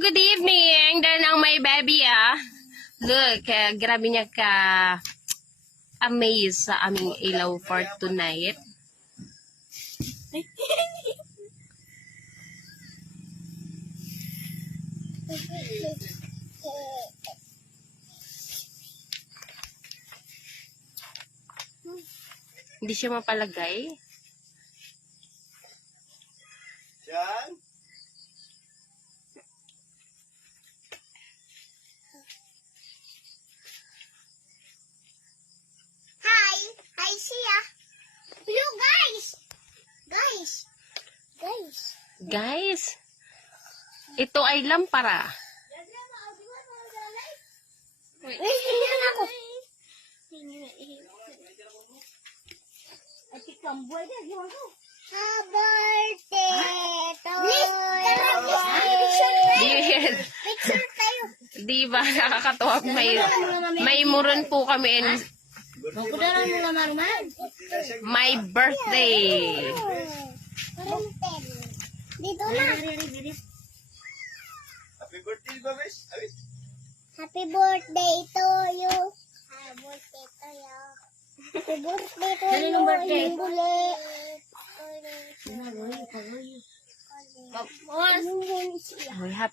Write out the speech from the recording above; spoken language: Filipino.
good evening. Dan ang may baby Look, grabe niya ka amaze sa aming ilaw for tonight. Hindi siya mapalagay. Yan. Hi siya. Hello guys. Guys, ito ay lampara. Tingnan ako. Do you hear? Picture tayo. Di ba nakakatawa? May muron po kami in my birthday. Dito na. Happy birthday, Babes. Happy birthday to you. Happy birthday to you. Happy birthday to you. Yung buli. Happy